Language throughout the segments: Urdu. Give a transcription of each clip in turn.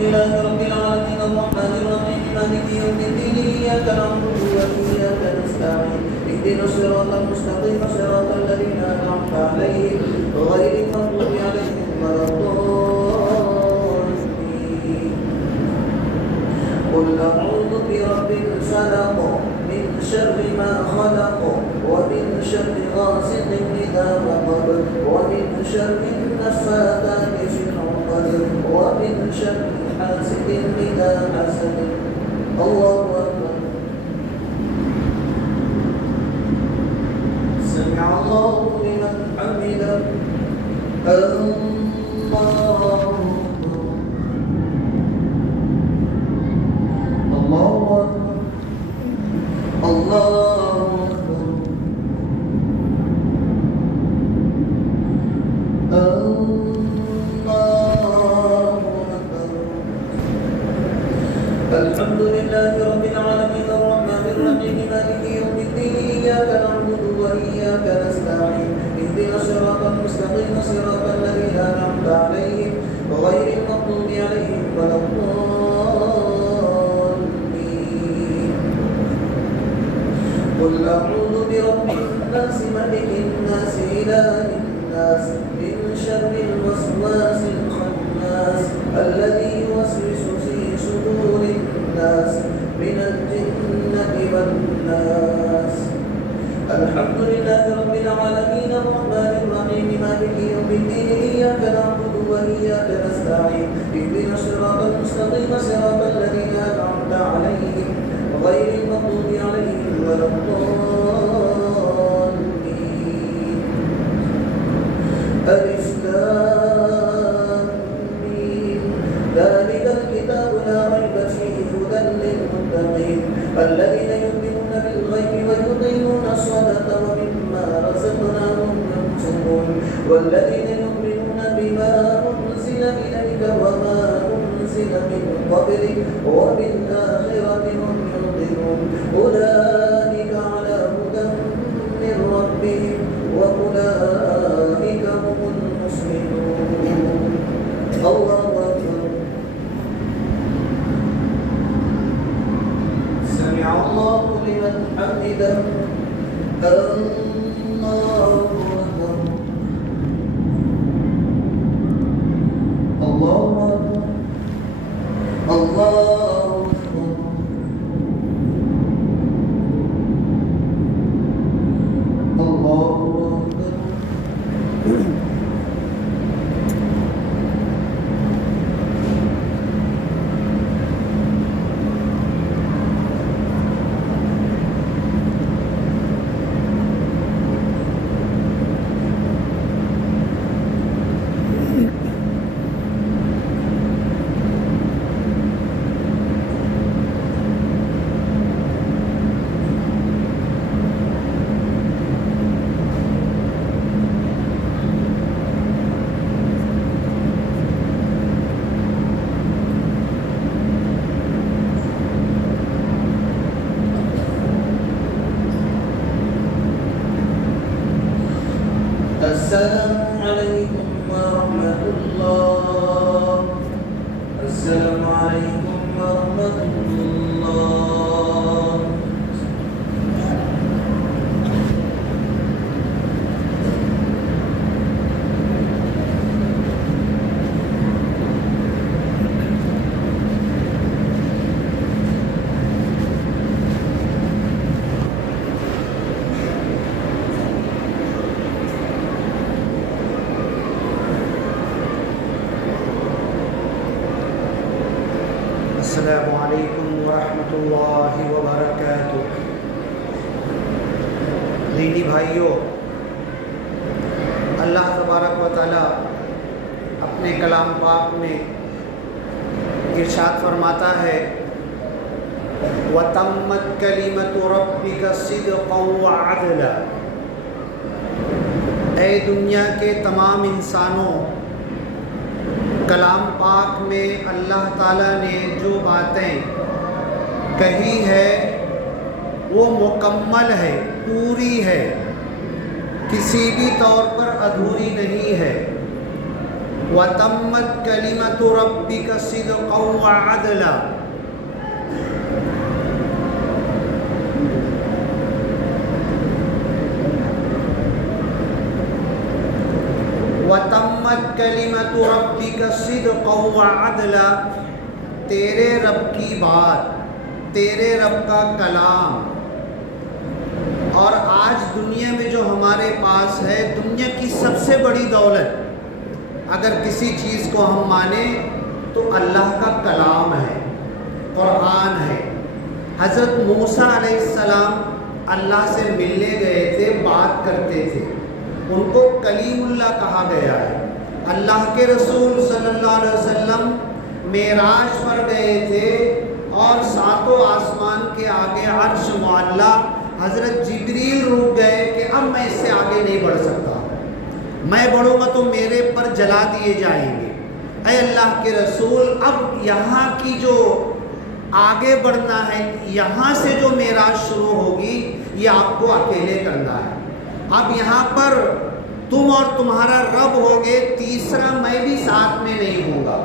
لله رب العالمين الرحمن الرحيم مالك يوم الدين إياك نعبد وإياك نستعين اهدنا الصراط المستقيم صراط الذين أنعمت عليهم غير المغضوب عليهم ولا الضالين. قل أعوذ برب الفلق من شر ما خلق ومن شر غاسق إذا وقب ومن شر النفاثات في العقد ومن شر حاسد إذا حسد. الله أكبر. سمع الله لمن حمده. الله أكبر. الله أكبر. الحمد لله رب العالمين الرحمن الرحيم مالك يوم الدين إياك نعبد وإياك نستعين اهدنا الصراط المستقيم صراط الذين أنعمت عليهم غير المغضوب عليهم ولا الضالين. قل أعوذ برب الناس ملك الناس إله الناس من شر الوسواس الخناس الذي يوسوس في صدور الناس من الجنة والناس. الحمد لله رب العالمين الرحمن الرحيم مالك يوم الدين إياك نعبد وإياك نستعين اهدنا الصراط المستقيم صراط الذين أنعمت عليهم غير المغضوب عليهم ولا الضالين. ألف لام ميم ذلك الكتاب لا ريب فيه هدى للمتقين الذين يؤمنون بالغيب ويقيمون الصلاة ومما رزقناهم ينفقون والذين يؤمنون بما أنزل إليك وما أنزل من قبلك وبالآخرة هم يوقنون أولئك على هدى من ربهم وأولئك هم المفلحون. الله أكبر. سمع الله لمن حمده. الله أكبر. الله أكبر. الله أكبر. الله أكبر. السلام عليكم ورحمة الله. السلام عليكم ورحمة الله. السلام علیکم ورحمۃ اللہ وبرکاتہ. دینی بھائیوں، اللہ تبارک و تعالیٰ اپنے کلام پاک میں ارشاد فرماتا ہے وَتَمَّتْ كَلِمَةُ رَبِّكَ صِدْقًا وَعَدْلًا. اے دنیا کے تمام انسانوں، کلام پاک میں اللہ تعالیٰ نے جو باتیں کہی ہے وہ مکمل ہے، پوری ہے، کسی بھی طور پر ادھوری نہیں ہے. وَتَمَّتْ كَلِمَةُ رَبِّكَ صِدْقًا وَعَدْلًا. وَتَمَّتْ كَلِمَةُ رَبِّكَ صِدْقًا وَعَدْلًا. تیرے رب کی بات، تیرے رب کا کلام. اور آج دنیا میں جو ہمارے پاس ہے، دنیا کی سب سے بڑی دولت اگر کسی چیز کو ہم مانیں تو اللہ کا کلام ہے، قرآن ہے. حضرت موسیٰ علیہ السلام اللہ سے ملنے گئے تھے، بات کرتے تھے، ان کو کلیم اللہ کہا گیا ہے. اللہ کے رسول صلی اللہ علیہ وسلم معراج پر گئے تھے اور ساتوں آسمان کے آگے عرش معلیٰ حضرت جبریل رک گئے کہ اب میں اس سے آگے نہیں بڑھ سکتا، میں بڑھوں گا تو میرے پر جلا دیے جائیں گے. اے اللہ کے رسول، اب یہاں کی جو آگے بڑھنا ہے، یہاں سے جو معراج شروع ہوگی یہ آپ کو اکیلے کرنا ہے. اب یہاں پر تم اور تمہارا رب ہوگے، تیسرا میں بھی ساتھ میں نہیں ہوں گا،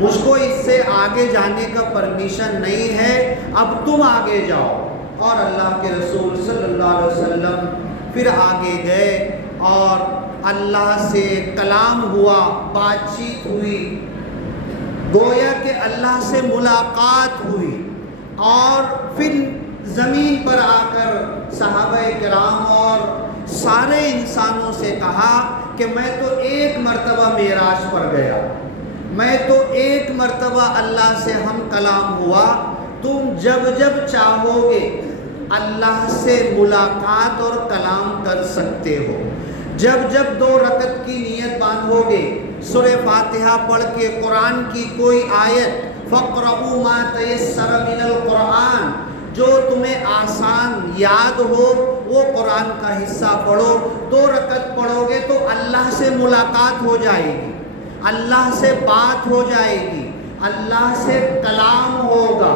مجھ کو اس سے آگے جانے کا پرمیشن نہیں ہے، اب تم آگے جاؤ. اور اللہ کے رسول صلی اللہ علیہ وسلم پھر آگے گئے اور اللہ سے کلام ہوا، بات چیت ہوئی، گویا کہ اللہ سے ملاقات ہوئی. اور پھر زمین پر آ کر صحابہ کرام اور سارے انسانوں سے کہا کہ میں تو ایک مرتبہ معراج پر گیا، میں تو ایک مرتبہ اللہ سے ہم کلام ہوا. تم جب جب چاہو گے اللہ سے ملاقات اور کلام کر سکتے ہو. جب جب 2 رکعت کی نیت باندھو گے، سورہ فاتحہ پڑھ کے قرآن کی کوئی آیت، فَقْرَؤُوا مَا تَيَسَّرَ مِنَ الْقُرْآنِ، جو تمہیں آسان یاد ہو وہ قرآن کا حصہ پڑھو. 2 رکعت پڑھو گے تو اللہ سے ملاقات ہو جائے گی، اللہ سے بات ہو جائے گی، اللہ سے کلام ہوگا.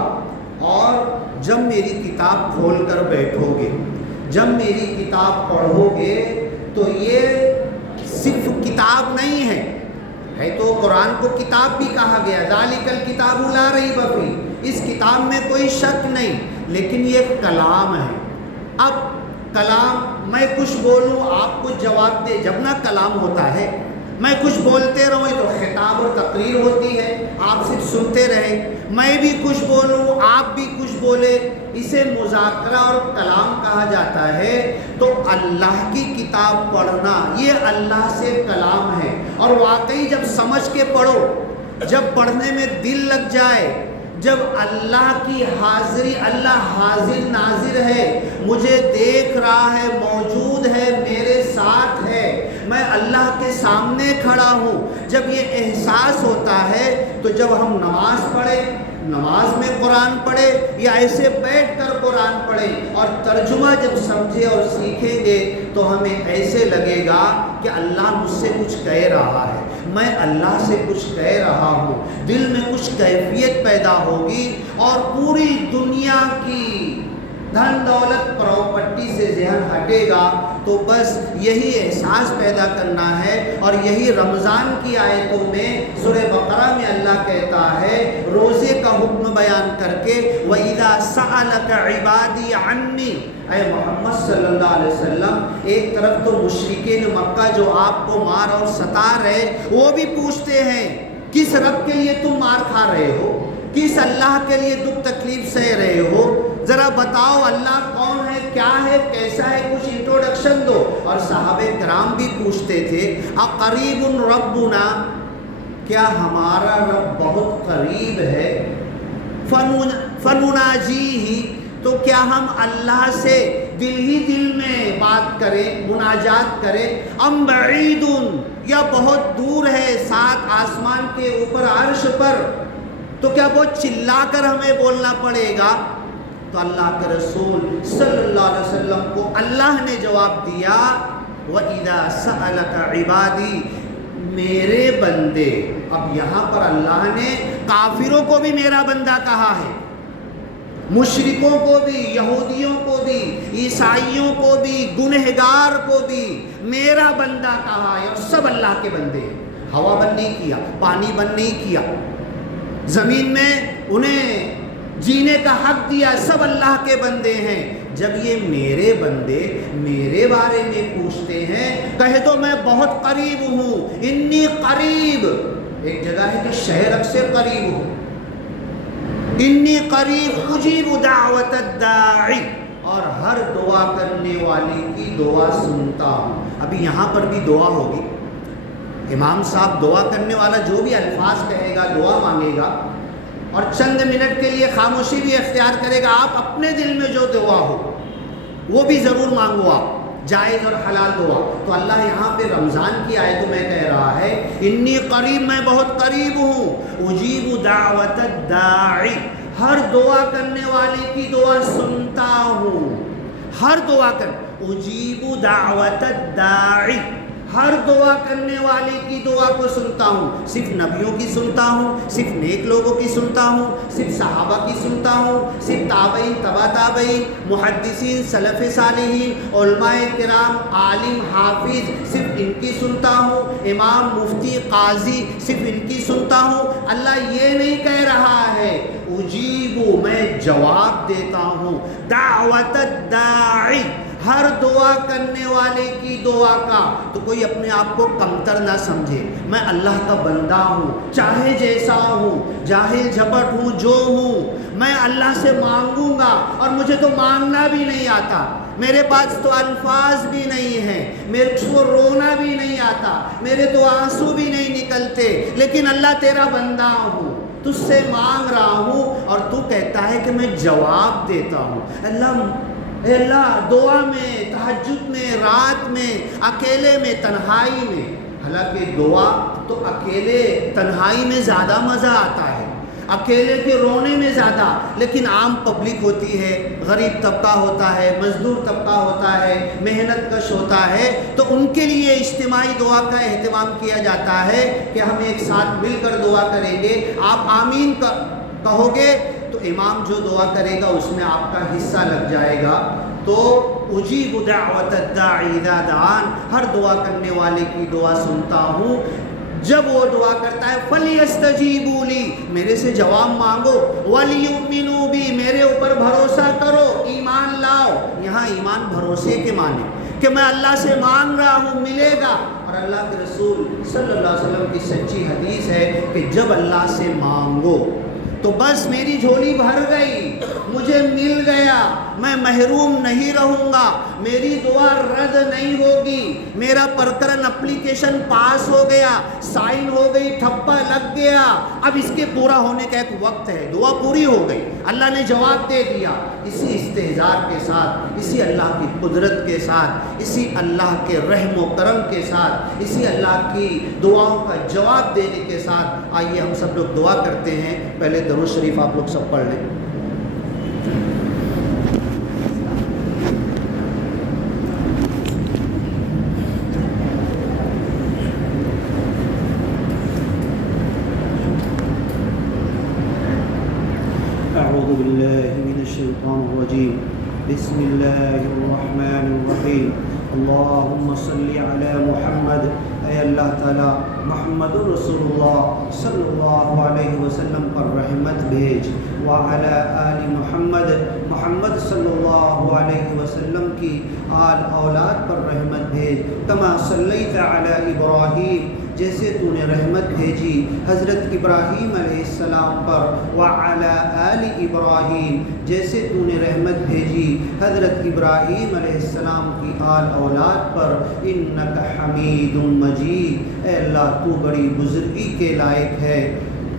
اور جب میری کتاب کھول کر بیٹھو گے، جب میری کتاب پڑھو گے تو یہ صرف کتاب نہیں ہے تو قرآن کو کتاب بھی کہا گیا، ذالک الکتاب لا ریب فیہ، اس کتاب میں کوئی شک نہیں، لیکن یہ کلام ہے. اب کلام، میں کچھ بولوں آپ کچھ جواب دے، جب نہ کلام ہوتا ہے میں کچھ بولتے رہوں تو خطاب اور تقریر ہوتی ہے، آپ صرف سنتے رہیں. میں بھی کچھ بولوں آپ بھی کچھ بولے، اسے مذاکرہ اور کلام کہا جاتا ہے. تو اللہ کی کتاب پڑھنا یہ اللہ سے کلام ہے. اور واقعی جب سمجھ کے پڑھو، جب پڑھنے میں دل لگ جائے، جب اللہ کی حاضری، اللہ حاضر ناظر ہے، مجھے دیکھ رہا ہے، موجود ہے، میرے ساتھ ہے، میں اللہ کے سامنے کھڑا ہوں، جب یہ احساس ہوتا ہے تو جب ہم نماز پڑھیں، نماز میں قرآن پڑھے یا ایسے بیٹھ کر قرآن پڑھے اور ترجمہ جب سمجھے اور سیکھیں گے تو ہمیں ایسے لگے گا کہ اللہ مجھ سے کچھ کہہ رہا ہے، میں اللہ سے کچھ کہہ رہا ہوں. دل میں کچھ کیفیت پیدا ہوگی اور پوری دنیا کی دھن دولت پراپرٹی سے ذہن ہٹے گا. تو بس یہی احساس پیدا کرنا ہے. اور یہی رمضان کی آیتوں میں سورہ بقرہ میں اللہ کہتا ہے روزے کا حکم بیان کر کے وَإِذَا سَأَلَكَ عِبَادِي عَنِّي، اے محمد صلی اللہ علیہ وسلم، ایک طرف تو مشرکین مکہ جو آپ کو مار اور ستا رہے، وہ بھی پوچھتے ہیں کس رب کے لیے تم مار کھا رہے ہو، کس اللہ کے لیے دکھ تکلیف سہ رہے ہو، ذرا بتاؤ اللہ کون ہے، کیا ہے، کیسا ہے، کچھ انٹروڈکشن دو. اور صحابہ کرام بھی پوچھتے تھے اقریب ربنا، کیا ہمارا رب بہت قریب ہے، فنناجیہ، تو کیا ہم اللہ سے دل ہی دل میں بات کریں، مناجات کریں، ام بعید، یا بہت دور ہے 7 آسمان کے اوپر عرش پر، تو کیا بہت چلا کر ہمیں بولنا پڑے گا. تو اللہ کے رسول صلی اللہ علیہ وسلم کو اللہ نے جواب دیا وَإِذَا سَأَلَكَ عِبَادِي، میرے بندے. اب یہاں پر اللہ نے کافروں کو بھی میرا بندہ کہا ہے، مشرکوں کو بھی، یہودیوں کو بھی، عیسائیوں کو بھی، گنہگار کو بھی میرا بندہ کہا ہے، اور سب اللہ کے بندے ہیں. ہوا بند نہیں کیا، پانی بند نہیں کیا، زمین میں انہیں جینے کا حق دیا، سب اللہ کے بندے ہیں۔ جب یہ میرے بندے میرے بارے میں پوچھتے ہیں، کہہ دو میں بہت قریب ہوں، انی قریب، ایک جگہ ہے کہ شہر سے قریب ہوں، انی قریب اجیب دعوت الداعی، اور ہر دعا کرنے والے کی دعا سنتا ہوں۔ ابھی یہاں پر بھی دعا ہوگی، امام صاحب دعا کرنے والا جو بھی الفاظ کہے گا، دعا مانگے گا، اور چند منٹ کے لیے خاموشی بھی اختیار کرے گا، آپ اپنے دل میں جو دعا ہو وہ بھی ضرور مانگو، آپ جائز اور حلال دعا۔ تو اللہ یہاں پہ رمضان کی آیت میں کہہ رہا ہے انی قریب، میں بہت قریب ہوں، اجیب دعوت الداعی، ہر دعا کرنے والے کی دعا سنتا ہوں، ہر دعا اجیب دعوت الداعی، ہر دعا کرنے والے کی دعا کو سنتا ہوں۔ صرف نبیوں کی سنتا ہوں، صرف نیک لوگوں کی سنتا ہوں، صرف صحابہ کی سنتا ہوں، صرف تابعین، تبع تابعین، محدثین، سلف صالحین، علماء کرام، عالم، حافظ، صرف ان کی سنتا ہوں، امام، مفتی، قاضی، صرف ان کی سنتا ہوں۔ اللہ یہ نہیں کہہ رہا ہے اجیبو، میں جواب دیتا ہوں، دعوت الداعی، ہر دعا کرنے والے کی دعا کا۔ تو کوئی اپنے آپ کو کمتر نہ سمجھے، میں اللہ کا بندہ ہوں، چاہے جیسا ہوں، جاہل جھپٹ ہوں، جو ہوں، میں اللہ سے مانگوں گا، اور مجھے تو مانگنا بھی نہیں آتا، میرے پاس تو الفاظ بھی نہیں ہیں، میرے کو رونا بھی نہیں آتا، میرے تو آنسو بھی نہیں نکلتے، لیکن اللہ تیرا بندہ ہوں، تجھ سے مانگ رہا ہوں، اور تو کہتا ہے کہ میں جواب دیتا ہوں۔ اے اللہ دعا میں، تہجد میں، رات میں، اکیلے میں، تنہائی میں، حالانکہ دعا تو اکیلے تنہائی میں زیادہ مزہ آتا ہے، اکیلے کے رونے میں زیادہ، لیکن عام پبلک ہوتی ہے، غریب طبقہ ہوتا ہے، مزدور طبقہ ہوتا ہے، محنت کش ہوتا ہے، تو ان کے لیے اجتماعی دعا کا اہتمام کیا جاتا ہے کہ ہم ایک ساتھ مل کر دعا کریں گے، آپ آمین کہو گے تو امام جو دعا کرے گا اس میں آپ کا حصہ لگ جائے گا۔ تو اجیب دعوت الداعی اذا دعان، ہر دعا کرنے والے کی دعا سنتا ہوں، جب وہ دعا کرتا ہے فَلْيَسْتَجِيبُوا لِي، میرے سے جواب مانگو، وَلْيُؤْمِنُوا بِي، میرے اوپر بھروسہ کرو، ایمان لاؤ۔ یہاں ایمان بھروسے کے معنی کہ میں اللہ سے مانگ رہا ہوں، ملے گا، اور اللہ کے رسول صلی اللہ علیہ وسلم کی سچی حدیث ہے کہ جب اللہ سے مانگو تو بس میری جھولی بھر گئی، مجھے مل گیا، میں محروم نہیں رہوں گا، میری دعا رد نہیں ہوگی، میرا پرکرن اپلیکیشن پاس ہو گیا، سائن ہو گئی، ٹھپا لگ گیا، اب اس کے پورا ہونے کا ایک وقت ہے، دعا پوری ہو گئی، اللہ نے جواب دے دیا۔ اسی استحضار کے ساتھ، اسی اللہ کی قدرت کے ساتھ، اسی اللہ کے رحم و کرم کے ساتھ، اسی اللہ کی دعاؤں کا جواب دینے کے ساتھ آئیے ہم سب لوگ دعا کرتے ہیں۔ پہلے درود شریف آپ لوگ سب پڑھ لیں۔ اعوذ باللہ من الشیطان الرجیم، بسم اللہ الرحمن الرحیم، اللہم صلی علی محمد، اے اللہ تعالیٰ محمد رسول اللہ صلی اللہ علیہ وسلم پر رحمت بھیج، وعلی آل محمد، محمد صلی اللہ علیہ وسلم کی آل اولاد پر رحمت بھیج، کما صلیت علی ابراہیم، جیسے تو نے رحمت بھیجی حضرت ابراہیم علیہ السلام پر، وعلی آل ابراہیم، جیسے تو نے رحمت بھیجی حضرت ابراہیم علیہ السلام کی آل اولاد پر، انک حمید مجید، اے اللہ تو بڑی بزرگی کے لائق ہے،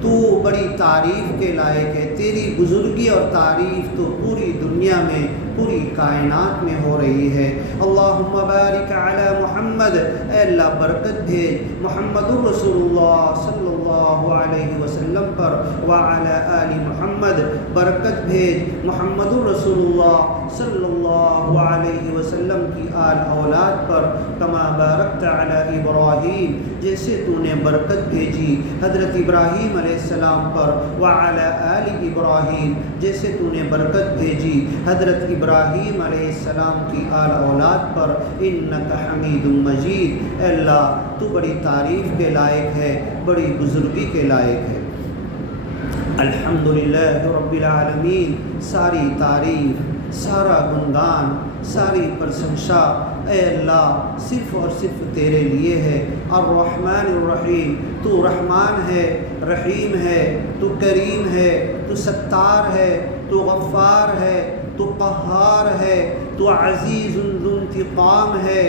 تو بڑی تعریف کے لائق ہے، تیری بزرگی اور تعریف تو پوری دنیا میں، پوری کائنات میں ہو رہی ہے۔ اللہم بارک علی محمد، اے اللہ برکت بھیج محمد رسول اللہ صلی اللہ اللہ علیہ وسلم پر وعلی آل محمد، برکت بھیج محمد رسول اللہ صلی اللہ علیہ وسلم کی آل اولاد پر، کما بارکت علی ابراہیم، جیسے تو نے برکت بھیجی حضرت ابراہیم علیہ السلام پر، وعلی آل ابراہیم، جیسے تو نے برکت بھیجی حضرت ابراہیم علیہ السلام کی آل اولاد پر، انک حمید مجید۔ اے اللہ تو بڑی تعریف کے لائق ہے، بڑی بزرگی کے لائق ہے۔ الحمدللہ رب العالمین، ساری تعریف، سارا گنگان، ساری پرشنسا اے اللہ صرف اور صرف تیرے لیے ہے۔ الرحمن الرحیم، تو رحمان ہے، رحیم ہے، تو کریم ہے، تو ستار ہے، تو غفار ہے، تو قہار ہے، تو عزیز ذو انتقام ہے۔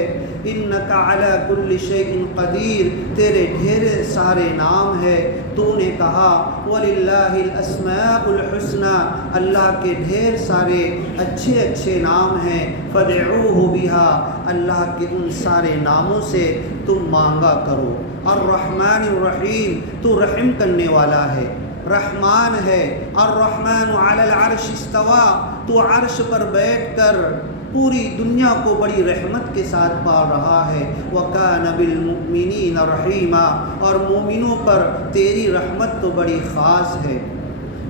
انک علی کل شیء قدیر، تیرے ڈھیر سارے نام ہے۔ تو نے کہا وَلِلَّهِ الْأَسْمَاءُ الْحُسْنَى، اللہ کے ڈھیر سارے اچھے اچھے نام ہیں۔ فَادْعُوهُ بِهَا، اللہ کے ان سارے ناموں سے تم مانگا کرو۔ الرحمن الرحیم، تو رحم کرنے والا ہے، رحمان ہے۔ الرحمن علی العرش استوى، تو عرش پر بیٹھ کر پوری دنیا کو بڑی رحمت کے ساتھ پال رہا ہے۔ وَكَانَ بِالْمُؤْمِنِينَ رَحِيمًا، اور مومنوں پر تیری رحمت تو بڑی خاص ہے۔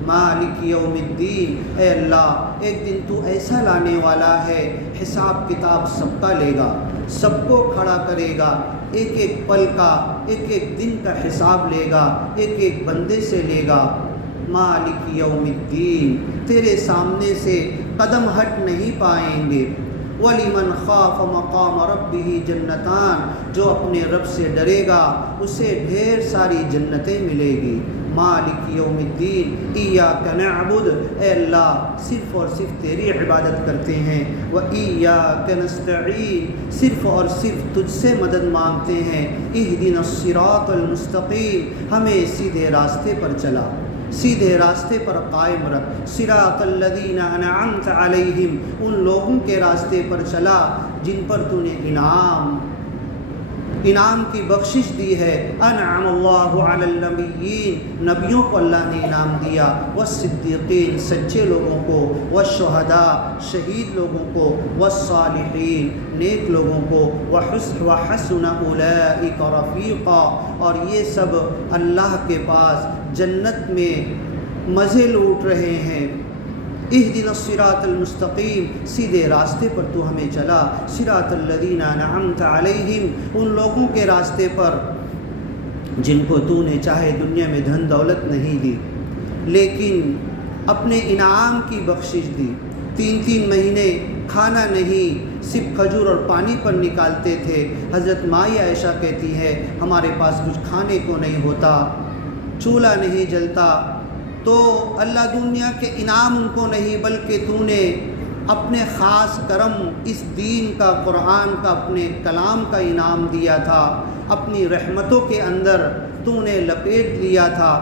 مالک یوم الدین، اے اللہ ایک دن تو ایسا لانے والا ہے، حساب کتاب سب کا لے گا، سب کو کھڑا کرے گا، ایک ایک پل کا، ایک ایک دن کا حساب لے گا، ایک ایک بندے سے لے گا۔ مالک یوم الدین، تیرے سامنے سے قدم ہٹ نہیں پائیں گے۔ وَلِمَنْ خَافَ مَقَامَ رَبِّهِ جَنَّتَانِ، جو اپنے رب سے ڈرے گا اسے ڈھیر ساری جنتیں ملے گی۔ مالک یوم الدین، ایاک نعبد، اے اللہ صرف اور صرف تیری عبادت کرتے ہیں۔ وَإِيَّاكَ نَسْتَعِينُ، صرف اور صرف تجھ سے مدد مانگتے ہیں۔ اهدنا الصراط المستقیم، ہمیں سیدھے راستے پر چلا، سیدھے راستے پر قائم رکھ۔ صراط الذین انعمت علیہم، ان لوگوں کے راستے پر چلا جن پر تو نے انعام کی بخشش دی ہے۔ انعم اللہ علی النبیین، نبیوں کو اللہ نے انعام دیا۔ والصدیقین، سچے لوگوں کو۔ والشہداء، شہید لوگوں کو۔ والصالحین، نیک لوگوں کو۔ وحسن اولئک رفیقا، اور یہ سب اللہ کے پاس جنت میں مزے لوٹ رہے ہیں۔ اهدنا الصراط المستقیم، سیدھے راستے پر تو ہمیں چلا۔ صراط الذین انعمت علیہم، ان لوگوں کے راستے پر جن کو تو نے چاہے دنیا میں دھن دولت نہیں دی لیکن اپنے انعام کی بخشش دی۔ 3 مہینے کھانا نہیں، صرف کھجور اور پانی پر نکالتے تھے۔ حضرت ماں عائشہ کہتی ہے ہمارے پاس کچھ کھانے کو نہیں ہوتا، چولہا نہیں جلتا، تو اللہ دنیا کے انعام ان کو نہیں بلکہ تو نے اپنے خاص کرم اس دین کا، قرآن کا، اپنے کلام کا انعام دیا تھا، اپنی رحمتوں کے اندر تو نے لپیٹ لیا تھا۔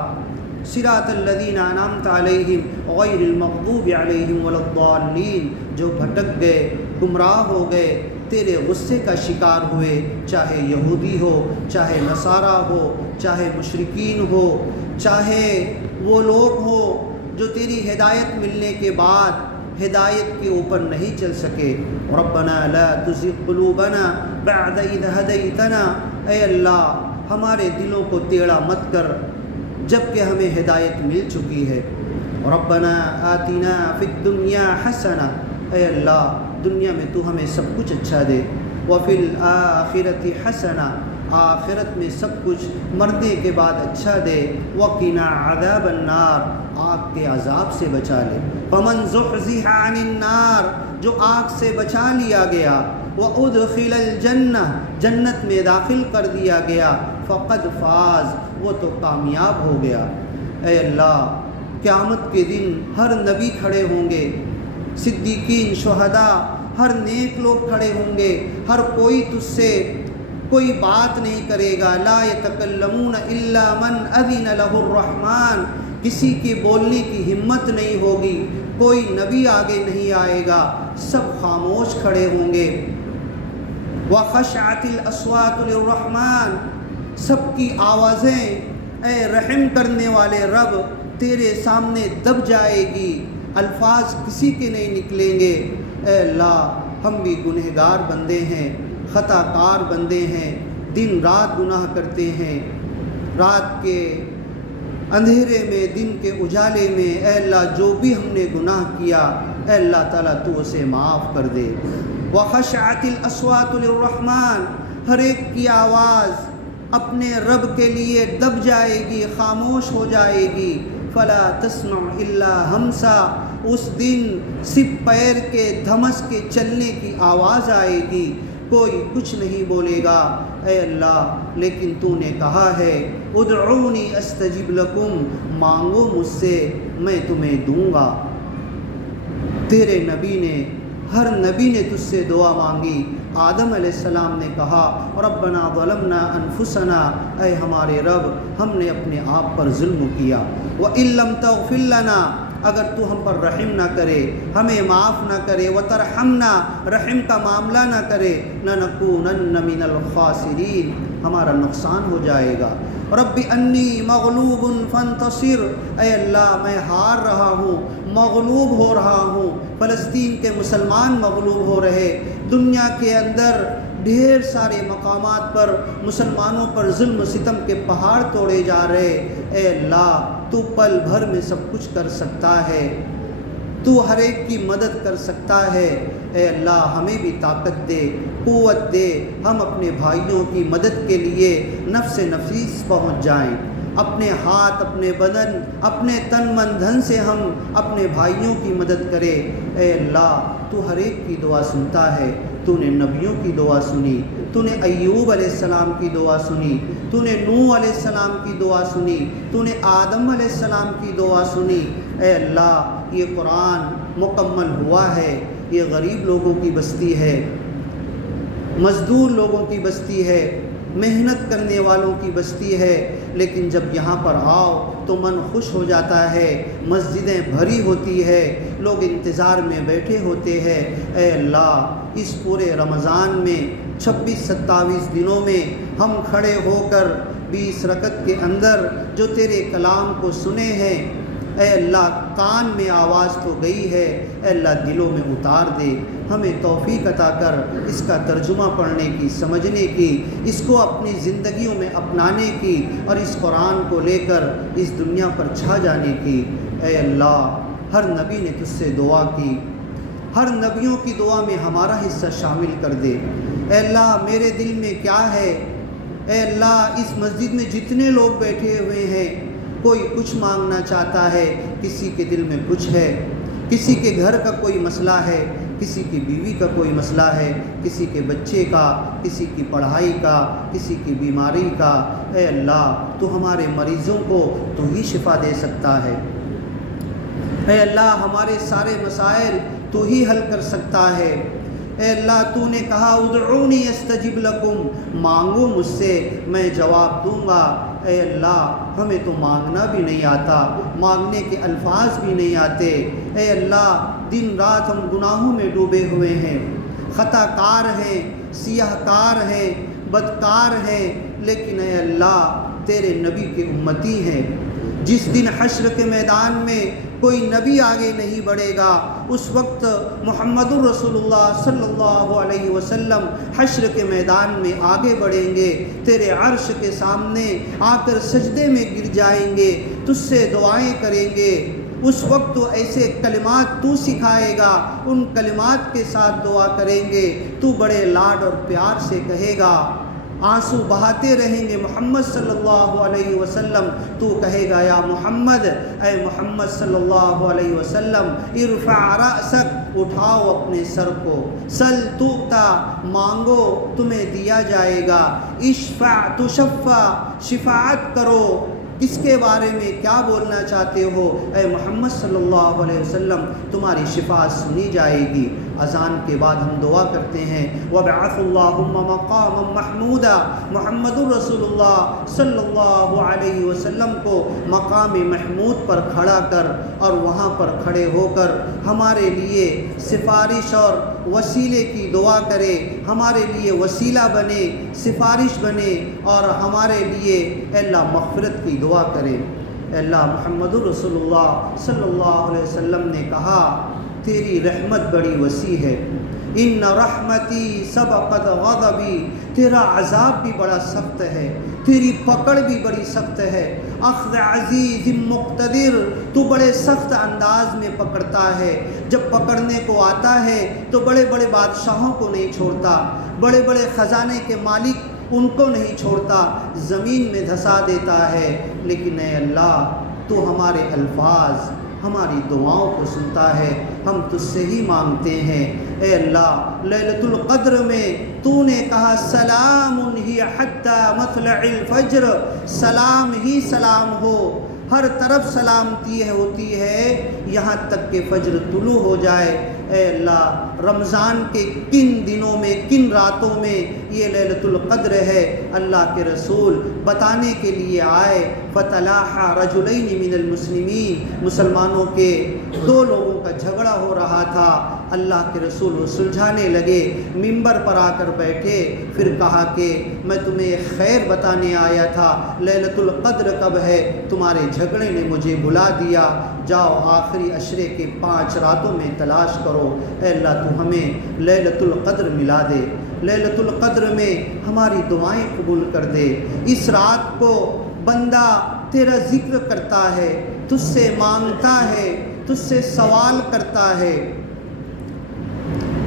صراط الذین انعمت علیہم غیر المغضوب علیہم ولا الضالین، جو بھٹک گئے، گمراہ ہو گئے، تیرے غصے کا شکار ہوئے، چاہے یہودی ہو، چاہے نصارہ ہو، چاہے مشرکین ہو، چاہے وہ لوگ ہو جو تیری ہدایت ملنے کے بعد ہدایت کے اوپر نہیں چل سکے۔ ربنا لا تزغ قلوبنا بعد اذ ہدیتنا، اے اللہ ہمارے دلوں کو ٹیڑھا مت کر جب کہ ہمیں ہدایت مل چکی ہے۔ ربنا آتنا فی الدنیا حسنہ، اے اللہ دنیا میں تو ہمیں سب کچھ اچھا دے۔ وفی الآخرۃ حسنہ، آخرت میں سب کچھ مرنے کے بعد اچھا دے۔ وقنا عذاب النار، آگ کے عذاب سے بچا لے۔ فمن زحزح عن النار، جو آگ سے بچا لیا گیا، وادخل الجنہ، جنت میں داخل کر دیا گیا، فقد فاز، وہ تو کامیاب ہو گیا۔ اے اللہ قیامت کے دن ہر نبی کھڑے ہوں گے، صدیقین، شہداء، ہر نیک لوگ کھڑے ہوں گے، ہر کوئی تجھ سے کوئی بات نہیں کرے گا۔ لا یتکلمون الا من اذن لہ الرحمن، کسی کی بولنے کی ہمت نہیں ہوگی، کوئی نبی آگے نہیں آئے گا، سب خاموش کھڑے ہوں گے۔ وخشعت الاصوات للرحمن، سب کی آوازیں اے رحم کرنے والے رب تیرے سامنے دب جائے گی، الفاظ کسی کے نہیں نکلیں گے۔ اے اللہ ہم بھی گنہگار بندے ہیں، خطا کار بندے ہیں، دن رات گناہ کرتے ہیں، رات کے اندھیرے میں دن کے اجالے میں اے اللہ جو بھی ہم نے گناہ کیا اے اللہ تعالیٰ تو اسے معاف کر دے۔ وَخَشَعَتِ الْأَصْوَاتُ لِلرَّحْمَٰنِ، ہر ایک کی آواز اپنے رب کے لیے دب جائے گی، خاموش ہو جائے گی۔ فَلَا تَسْمَعُ إِلَّا ہَمْسًا، اس دن صرف پیر کے دھمس کے چلنے کی آواز آئے گی، کوئی کچھ نہیں بولے گا۔ اے اللہ لیکن تو نے کہا ہے ادعونی استجب لکم، مانگو مجھ سے میں تمہیں دوں گا۔ تیرے نبی نے، ہر نبی نے تجھ سے دعا مانگی۔ آدم علیہ السلام نے کہا ربنا ظلمنا انفسنا، اے ہمارے رب ہم نے اپنے آپ پر ظلم کیا۔ وَإِن لَّمْ تَغْفِرْ لَنَا، اگر تو ہم پر رحم نہ کرے، ہمیں معاف نہ کرے، وَتَرْحَمْنَا، رحم کا معاملہ نہ کرے، لَنَكُونَنَّ مِنَ الْخَاسِرِينَ، ہمارا نقصان ہو جائے گا۔ رب انی مغلوب فانتصر، اے اللہ میں ہار رہا ہوں، مغلوب ہو رہا ہوں۔ فلسطین کے مسلمان مغلوب ہو رہے، دنیا کے اندر ڈھیر سارے مقامات پر مسلمانوں پر ظلم و ستم کے پہاڑ توڑے جا رہے۔ اے اللہ تو پل بھر میں سب کچھ کر سکتا ہے، تو ہر ایک کی مدد کر سکتا ہے۔ اے اللہ ہمیں بھی طاقت دے، قوت دے، ہم اپنے بھائیوں کی مدد کے لیے نفس نفیس پہنچ جائیں، اپنے ہاتھ، اپنے بدن، اپنے تن من دھن سے ہم اپنے بھائیوں کی مدد کرے۔ اے اللہ تو ہر ایک کی دعا سنتا ہے، تو نے نبیوں کی دعا سنی، تو نے ایوب علیہ السلام کی دعا سنی، تو نے نوح علیہ السلام کی دعا سنی، تو نے آدم علیہ السلام کی دعا سنی۔ اے اللہ یہ قرآن مکمل ہوا ہے، یہ غریب لوگوں کی بستی ہے، مزدور لوگوں کی بستی ہے، محنت کرنے والوں کی بستی ہے، لیکن جب یہاں پر آؤ تو من خوش ہو جاتا ہے، مسجدیں بھری ہوتی ہے، لوگ انتظار میں بیٹھے ہوتے ہیں۔ اے اللہ اس پورے رمضان میں 26-27 دنوں میں ہم کھڑے ہو کر 20 رکعت کے اندر جو تیرے کلام کو سنے ہیں، اے اللہ کان میں آواز تو گئی ہے، اے اللہ دلوں میں اتار دے، ہمیں توفیق عطا کر اس کا ترجمہ پڑھنے کی، سمجھنے کی، اس کو اپنی زندگیوں میں اپنانے کی اور اس قرآن کو لے کر اس دنیا پر چھا جانے کی۔ اے اللہ ہر نبی نے تجھ سے دعا کی، ہر نبیوں کی دعا میں ہمارا حصہ شامل کر دے۔ اے اللہ میرے دل میں کیا ہے، اے اللہ اس مسجد میں جتنے لوگ بیٹھے ہوئے ہیں کوئی کچھ مانگنا چاہتا ہے، کسی کے دل میں کچھ ہے، کسی کے گھر کا کوئی مسئلہ ہے، کسی کی بیوی کا کوئی مسئلہ ہے، کسی کے بچے کا، کسی کی پڑھائی کا، کسی کی بیماری کا۔ اے اللہ تو ہمارے مریضوں کو تو ہی شفا دے سکتا ہے، اے اللہ ہمارے سارے مسائل تو ہی حل کر سکتا ہے۔ اے اللہ تو نے کہا ادعونی استجب لکم، مانگو مجھ سے میں جواب دوں گا۔ اے اللہ ہمیں تو مانگنا بھی نہیں آتا، مانگنے کے الفاظ بھی نہیں آتے۔ اے اللہ دن رات ہم گناہوں میں ڈوبے ہوئے ہیں، خطا کار ہیں، سیاہ کار ہیں، بدکار ہیں، لیکن اے اللہ تیرے نبی کے امتی ہیں۔ جس دن حشر کے میدان میں کوئی نبی آگے نہیں بڑھے گا، اس وقت محمد الرسول اللہ صلی اللہ علیہ وسلم حشر کے میدان میں آگے بڑھیں گے، تیرے عرش کے سامنے آ کر سجدے میں گر جائیں گے، تجھ سے دعائیں کریں گے۔ اس وقت تو ایسے کلمات تو سکھائے گا، ان کلمات کے ساتھ دعا کریں گے، تو بڑے لاڈ اور پیار سے کہے گا، آنسو بہاتے رہیں گے محمد صلی اللہ علیہ وسلم، تو کہے گا یا محمد، اے محمد صلی اللہ علیہ وسلم ارفع رأسک، اٹھاؤ اپنے سر کو، سل توتا، مانگو تمہیں دیا جائے گا، اشفع تشفع، شفاعت کرو، کس کے بارے میں کیا بولنا چاہتے ہو، اے محمد صلی اللہ علیہ وسلم تمہاری شفاعت سنی جائے گی۔ اذان کے بعد ہم دعا کرتے ہیں وَبَعَثُ اللَّهُمَّ مَقَامًا مَحْمُودًا، محمد الرسول اللہ صلی اللہ علیہ وسلم کو مقام محمود پر کھڑا کر اور وہاں پر کھڑے ہو کر ہمارے لیے سفارش اور وسیلے کی دعا کرے، ہمارے لیے وسیلہ بنے، سفارش بنے اور ہمارے لیے اے اللہ مغفرت کی دعا کرے۔ اے اللہ محمد الرسول اللہ صلی اللہ علیہ وسلم نے کہا تیری رحمت بڑی وسیع ہے، ان رحمتی سبقت غضبی، تیرا عذاب بھی بڑا سخت ہے، تیری پکڑ بھی بڑی سخت ہے، اخذ عزیز مقتدر، تو بڑے سخت انداز میں پکڑتا ہے، جب پکڑنے کو آتا ہے تو بڑے بڑے بادشاہوں کو نہیں چھوڑتا، بڑے بڑے خزانے کے مالک ان کو نہیں چھوڑتا، زمین میں دھسا دیتا ہے، لیکن اے اللہ تو ہمارے الفاظ ہماری دعاؤں کو سنتا ہے، ہم تجھ سے ہی مانگتے ہیں۔ اے اللہ لیلۃ القدر میں تو نے کہا سلام ہی حتی مطلع الفجر، سلام ہی سلام ہو، ہر طرف سلامتی ہوتی ہے یہاں تک کہ فجر طلوع ہو جائے۔ اے اللہ رمضان کے کن دنوں میں کن راتوں میں یہ لیلۃ القدر ہے، اللہ کے رسول بتانے کے لیے آئے۔ فتلاحا رجلین من المسلمین، مسلمانوں کے دو لوگوں کا جھگڑا ہو رہا تھا، اللہ کے رسول وہ سلجھانے لگے، منبر پر آ کر بیٹھے، پھر کہا کہ میں تمہیں خیر بتانے آیا تھا، لیلۃ القدر کب ہے، تمہارے جھگڑے نے مجھے بلا دیا، جاؤ آخری عشرے کے 5 راتوں میں تلاش کرو۔ اے اللہ تو ہمیں لیلۃ القدر ملا دے، لیلۃ القدر میں ہماری دعائیں قبول کر دے۔ اس رات کو بندہ تیرا ذکر کرتا ہے، تجھ سے مانگتا ہے، تجھ سے سوال کرتا ہے،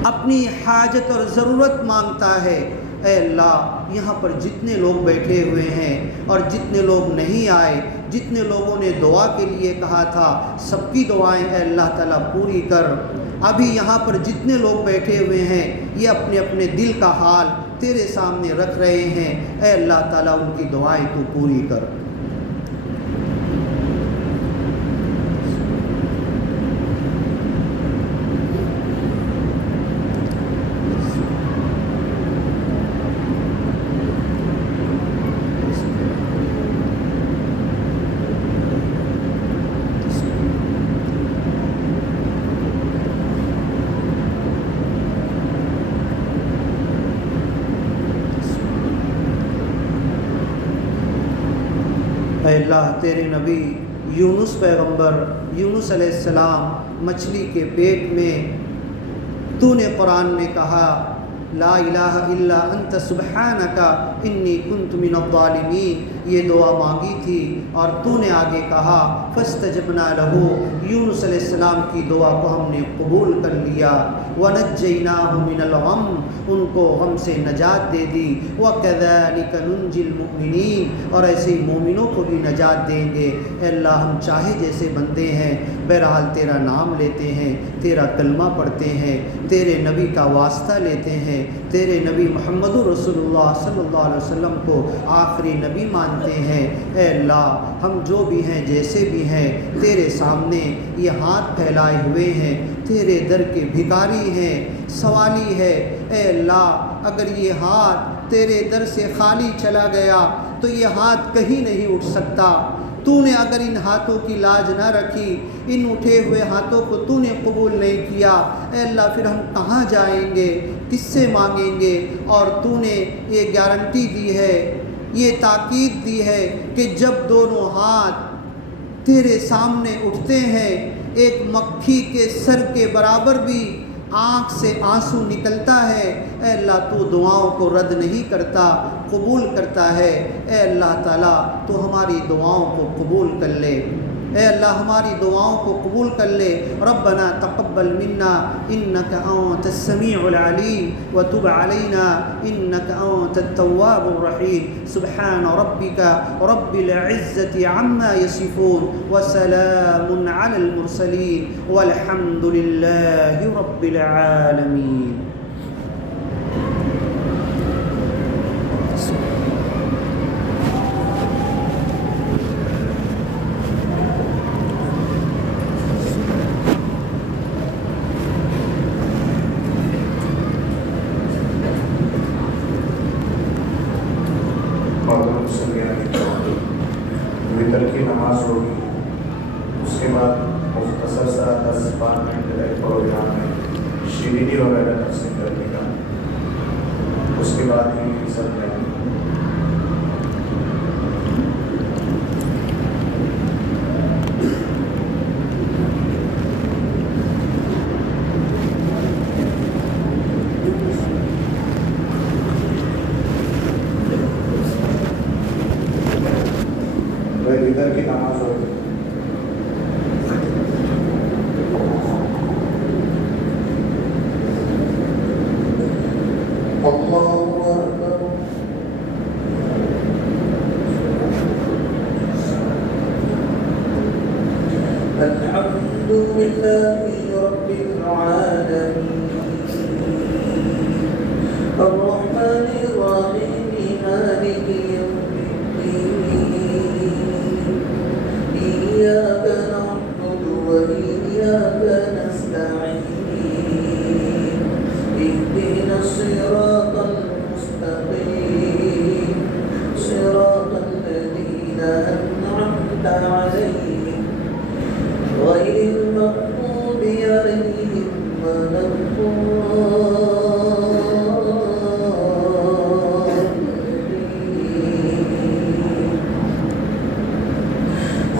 اپنی حاجت اور ضرورت مانگتا ہے۔ اے اللہ یہاں پر جتنے لوگ بیٹھے ہوئے ہیں اور جتنے لوگ نہیں آئے، جتنے لوگوں نے دعا کے لیے کہا تھا، سب کی دعائیں اے اللہ تعالیٰ پوری کر۔ ابھی یہاں پر جتنے لوگ بیٹھے ہوئے ہیں یہ اپنے اپنے دل کا حال تیرے سامنے رکھ رہے ہیں، اے اللہ تعالیٰ ان کی دعائیں تو پوری کر۔ اے اللہ تیرے نبی یونس پیغمبر یونس علیہ السلام مچھلی کے پیٹ میں تو نے قرآن میں کہا لا الہ الا انت سبحانک انی کنت من الظالمین، یہ دعا مانگی تھی اور تو نے آگے کہا فاستجبنا لہ، یونس علیہ السلام کی دعا کو ہم نے قبول کر لیا، ونجیناہ من الغم، ان کو غم سے نجات دے دی، وکذالک ننجی المؤمنین، اور ایسے ہی مومنوں کو بھی نجات دیں گے۔ اے اللہ ہم چاہے جیسے بندے ہیں، بہرحال تیرا نام لیتے ہیں، تیرا کلمہ پڑھتے ہیں، تیرے نبی کا واسطہ لیتے ہیں، تیرے نبی محمد رسول اللہ صلی اللہ علیہ وسلم کو آخری نبی مانتے ہیں۔ اے اللہ ہم جو بھی ہیں جیسے بھی ہیں تیرے سامنے یہ ہاتھ پھیلائے ہوئے ہیں، تیرے در کے بھکاری ہیں، سوالی ہے۔ اے اللہ اگر یہ ہاتھ تیرے در سے خالی چلا گیا تو یہ ہاتھ کہیں نہیں اٹھ سکتا۔ تو نے اگر ان ہاتھوں کی لاج نہ رکھی، ان اٹھے ہوئے ہاتھوں کو تو نے قبول نہیں کیا، اے اللہ پھر ہم کہاں جائیں گے، کس سے مانگیں گے؟ اور تو نے یہ گارنٹی دی ہے، یہ تاکید دی ہے کہ جب دونوں ہاتھ تیرے سامنے اٹھتے ہیں، ایک مکھی کے سر کے برابر بھی آنکھ سے آنسو نکلتا ہے، اے اللہ تو دعاؤں کو رد نہیں کرتا، قبول کرتا ہے۔ اے اللہ تعالیٰ تو ہماری دعاؤں کو قبول کر لے، اے اللہ ہماری دعاؤں کو قبول کر لے۔ ربنا تقبل منا انک انت السمیع العلیم وتب علینا انک انت التواب الرحیم۔ سبحان ربک رب العزۃ عما یصفون وسلام علی المرسلین والحمد للہ رب العالمین۔ بعد مختصر سا 10-12 منٹ کا ایک پروگرام ہے شیرینی وغیرہ تقسیم کرنے کا، اس کے بعد ہی سب میں ادھر کی نماز ہوتی ہے۔ الحمد لله رب العالمين الرحمن الرحيم مالك يوم الدين إياك نعبد وإياك نستعين اهدنا الصراط المستقيم صراط الذين أنعمت عليهم غير المغضوب عليهم ولا الضالين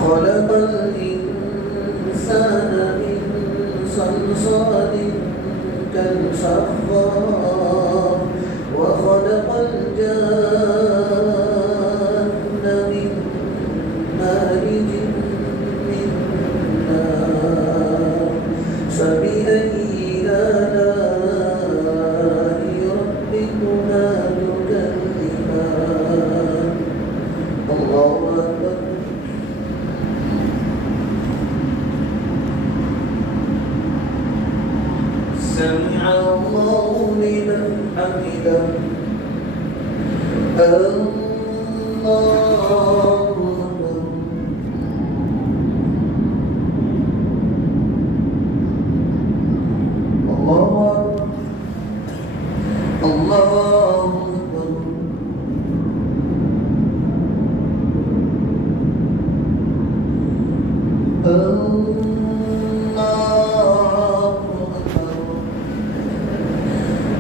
خلق الإنسان من صلصال كالفخار وخلق الجان من مارج من نار فبأي آلاء ربكما تكذبان الله أكبر سمع الله لمن حمده الله أكبر الله أكبر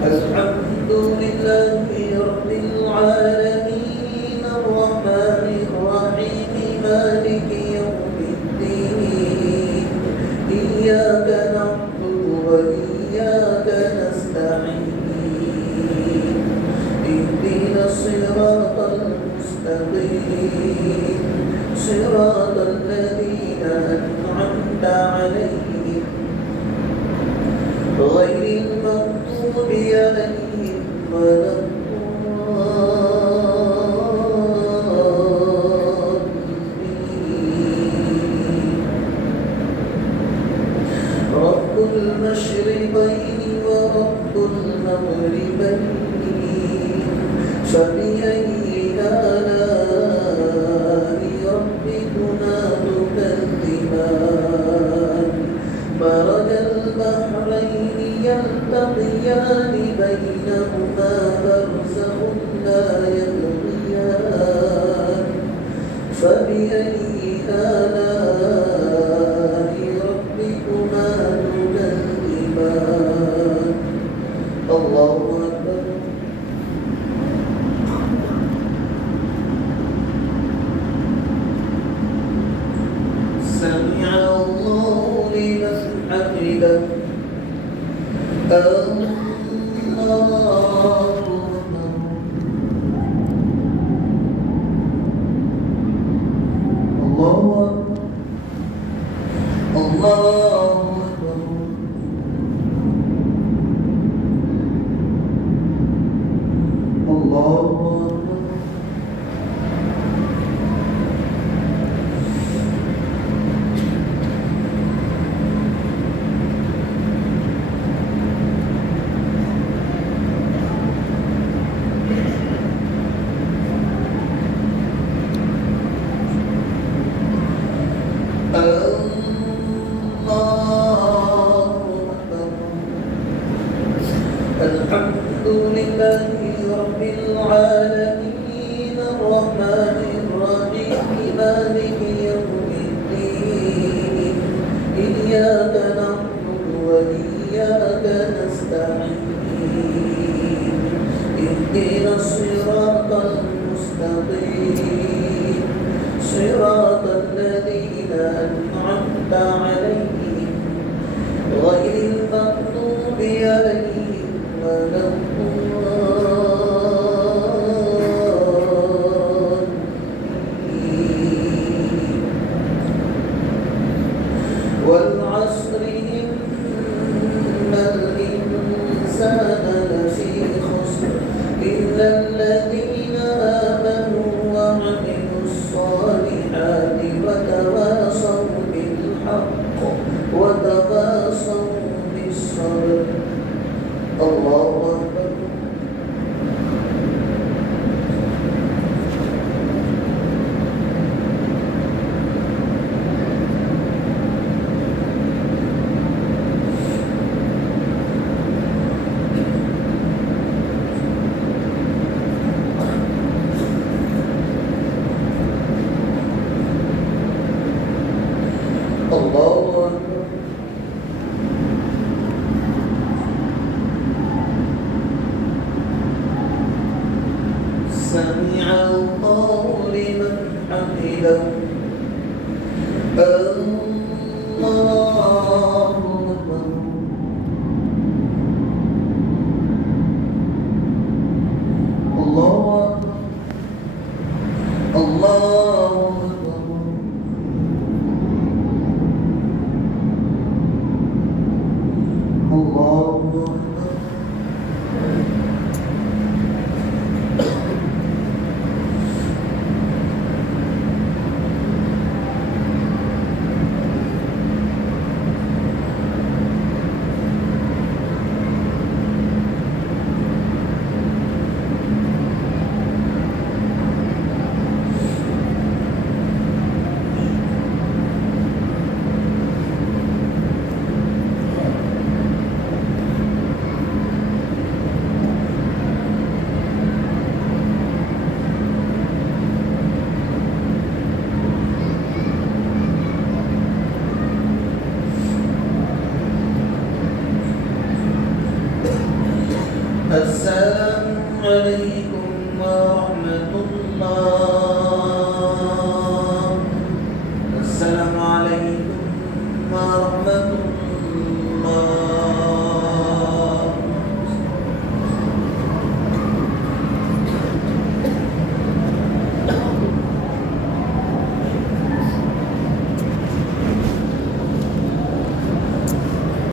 الحمد لله رب العالمين الرحمن الرحيم مالك يوم الدين إياك نعبد وإياك نستعين اهدنا الصراط المستقيم صراط الذين أنعمت عليهم غير المغضوب عليهم ولا الضالين رب المشرقين ورب المغربين فبأي آلاء ربكما تكذبان مرج البحرين يلتقيان بينهما برزخ لا يبغيان فبأي آلاء ربكما تكذبان الله أكبر سمع الله لمن حمده الحمد لله رب العالمين الرحمن الرحيم مالك يوم الدين إياك نعبد وإياك نستعين اهدنا الصراط المستقيم صراط الذين أنعمت عليهم غير المغضوب عليهم ولا الضالين والعصر إن الإنسان لفي خسر إلا الذين آمنوا وعملوا الصالحات وتواصوا بالحق وتواصوا بالصبر. الله أكبر. الله أكبر. سمع الله لمن حمده. الله أكبر. الله أكبر. الله أكبر. الله أكبر.